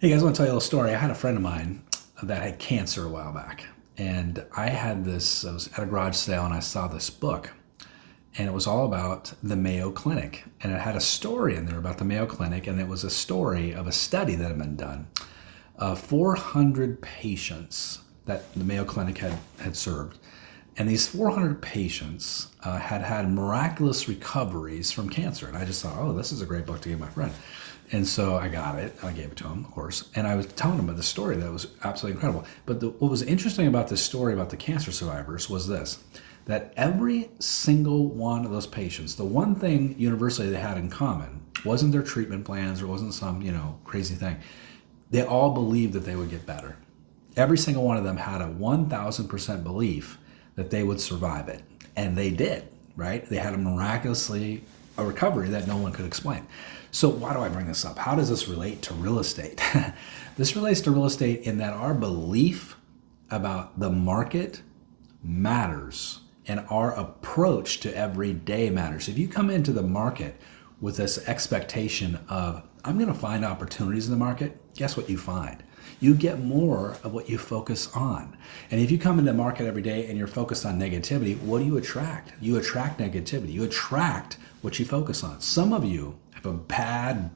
Hey guys, I want to tell you a little story. I had a friend of mine that had cancer a while back, and I was at a garage sale and I saw this book, and it was all about the Mayo Clinic. And it had a story in there about the Mayo Clinic, and it was a story of a study that had been done of 400 patients that the Mayo Clinic had served. And these 400 patients had had miraculous recoveries from cancer. And I just thought, oh, this is a great book to give my friend. And so I got it. I gave it to him, of course. And I was telling him about the story that was absolutely incredible. But what was interesting about this story about the cancer survivors was this, that every single one of those patients, the one thing universally they had in common wasn't their treatment plans or wasn't some, crazy thing. They all believed that they would get better. Every single one of them had a 1,000% belief that they would survive it. And they did, right? They had a recovery that no one could explain. So why do I bring this up? How does this relate to real estate? This relates to real estate in that our belief about the market matters and our approach to every day matters. If you come into the market with this expectation of, I'm going to find opportunities in the market, guess what you find? You get more of what you focus on. And if you come into the market every day and you're focused on negativity, what do you attract? You attract negativity. You attract what you focus on. Some of you have a bad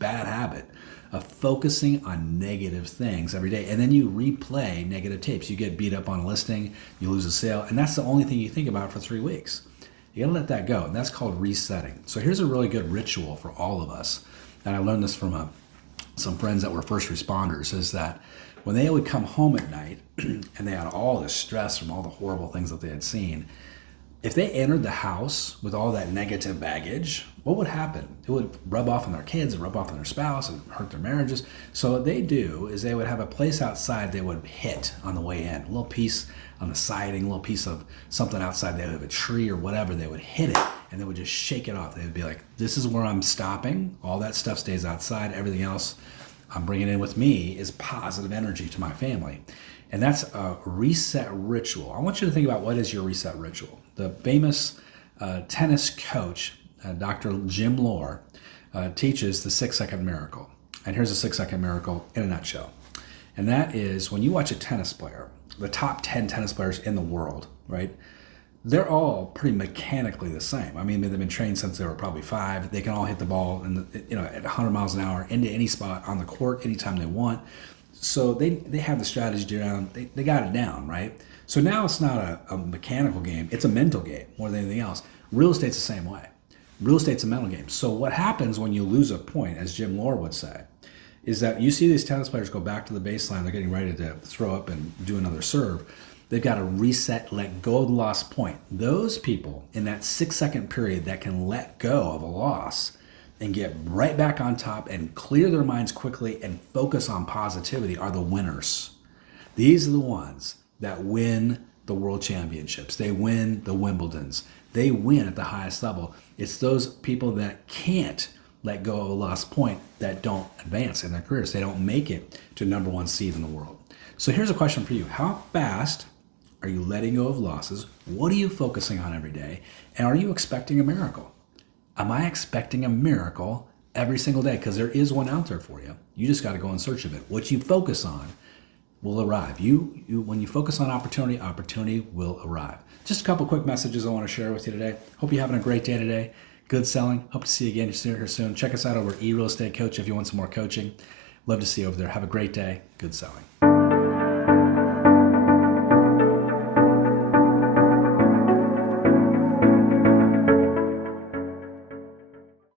habit of focusing on negative things every day. And then you replay negative tapes. You get beat up on a listing, you lose a sale, and that's the only thing you think about for 3 weeks. You gotta let that go, and that's called resetting. So here's a really good ritual for all of us. And I learned this from some friends that were first responders, is that when they would come home at night and they had all this stress from all the horrible things that they had seen, if they entered the house with all that negative baggage, what would happen? It would rub off on their kids, and rub off on their spouse, and hurt their marriages. So what they do is they would have a place outside they would hit on the way in. A little piece on the siding, a little piece of something outside. They would have a tree or whatever. They would hit it, and they would just shake it off. They would be like, this is where I'm stopping. All that stuff stays outside. Everything else I'm bringing in with me is positive energy to my family. And that's a reset ritual. I want you to think about, what is your reset ritual? The famous tennis coach, Dr. Jim Lohr, teaches the 6-second miracle. And here's a 6-second miracle in a nutshell. And that is, when you watch a tennis player, the top 10 tennis players in the world, right? They're all pretty mechanically the same. I mean, they've been trained since they were probably 5. They can all hit the ball at 100 miles an hour into any spot on the court anytime they want. So they have the strategy down. They got it down, right? So now it's not a mechanical game. It's a mental game more than anything else. Real estate's the same way. Real estate's a mental game. So what happens when you lose a point, as Jim Lohr would say, is that you see these tennis players go back to the baseline. They're getting ready to throw up and do another serve. They've got to reset, let go of the lost point. Those people in that 6-second period that can let go of a loss and get right back on top and clear their minds quickly and focus on positivity are the winners. These are the ones that win the world championships. They win the Wimbledons. They win at the highest level. It's those people that can't let go of a lost point that don't advance in their careers. They don't make it to #1 seed in the world. So here's a question for you. How fast are you letting go of losses? What are you focusing on every day? And are you expecting a miracle? Am I expecting a miracle every single day? Because there is one out there for you. You just got to go in search of it. What you focus on will arrive. When you focus on opportunity, opportunity will arrive. Just a couple quick messages I want to share with you today. Hope you're having a great day today. Good selling. Hope to see you again here soon. Check us out over at eRealEstateCoach if you want some more coaching. Love to see you over there. Have a great day. Good selling.